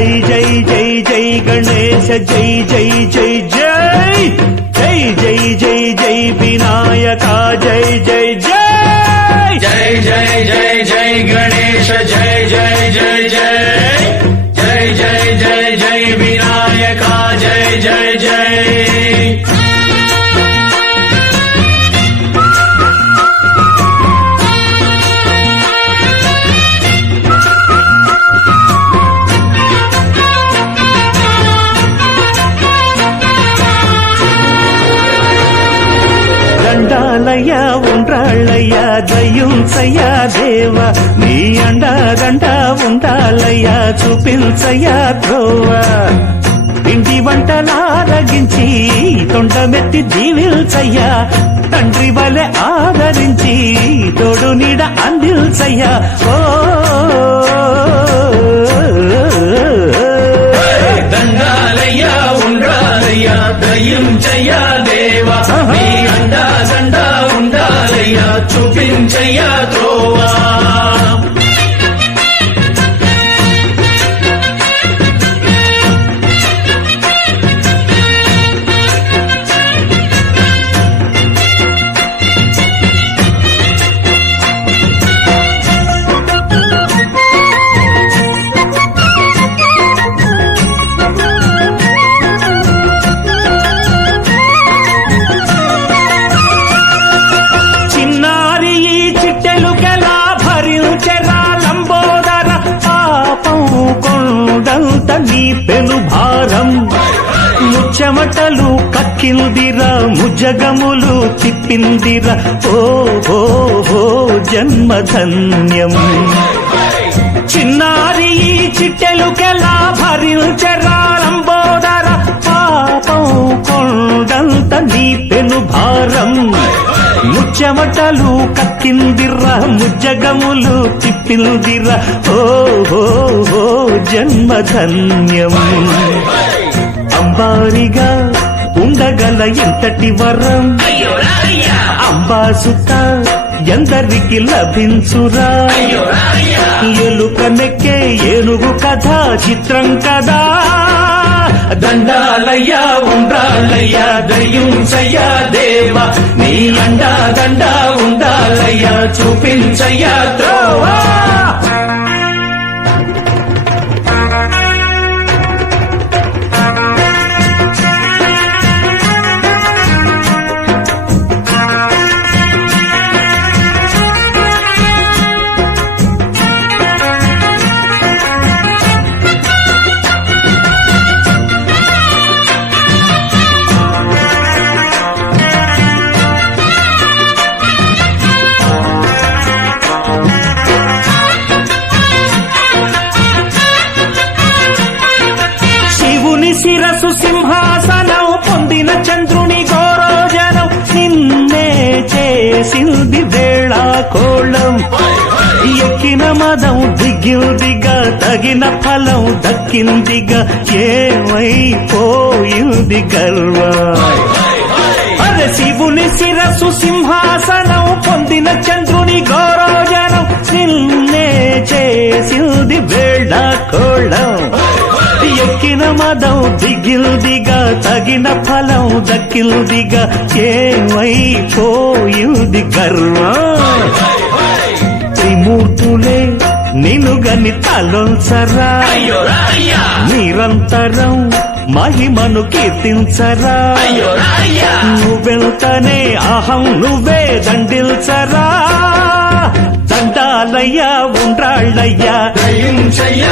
జై జై జై జై గణేశ జై జై జై జై జై జై జై జై వినాయక జై జై జై జై జై జై జై గణేశ జై జై జై జై జై జై జై జై వినాయక జై జై జై దండాలయ్య ఉండ్రాళ్ళయ్య దయ్యుంచయ్య దేవ నీ అండదండ ఉండాలయ్య చూపించయ్య ధ్రువ పిండి వంటలారగించి తొండమెత్తి దీవిల్చయ్య తండ్రి వలె ఆదరించి తోడు నీడ అందిల్చయ్య ఓ దండాలయ్య ఉండాలయ్య దయ్యుంచయ్య దేవా నీ అండా దండ ఉండాలయ్య చూపించయ్య త్రోవా నీ పెను భారం ముచ్చమటలు కక్కిందిరా ముజగములు తిప్పిందిరా ఓ ఓ ఓ జన్మధన్యం చిన్నారి ఈ చిట్టెలుకెలా భరించరా లంబోదర పాపం కొండంత నీ పెను భారం ముచ్చమటలు కక్కిందిరా ముజ్జగములు తిప్పిందిరా ఓ ఓ ఓ జన్మధన్యం అంబారిగా ఉండగల ఎంతటి వరం అంబాసుత ఎందరికి లభించురా ఎలుక నెక్కే ఏనుగు కథ చిత్రం కదా దండాలయ్య ఉండాలయ్య దయ్యుంచయ్య దేవా నీ అండా దండ ఉండాలయ్య చూపించయ్య త్రోవా శిరసు సింహాసనం పొందిన చంద్రుని గౌరోజనం నిన్నే చేసింది వేళాకోళం ఎక్కిన మదం దిగిందిగా తగిన ఫలం దక్కిందిగా ఏమైపోయింది గర్వం అరే శివుని శిరసు సింహాసనం పొందిన చంద్రుని గౌరోజనం నిన్నే చేసింది వేళాకోళం ఎక్కిన మదం దిగిల్దిగా తగిన ఫలం దక్కిల్దిగా ఏమైపోయింది గర్వం త్రిమూర్తులే నినుగని తలొంచరా నిరంతరం మహిమను కీర్తించరా నువ్వెంతనే అహం నువ్వే దండిల్చరా దండాలయ్య ఉండ్రాళ్ళయ్య దయ్యుంచయ్య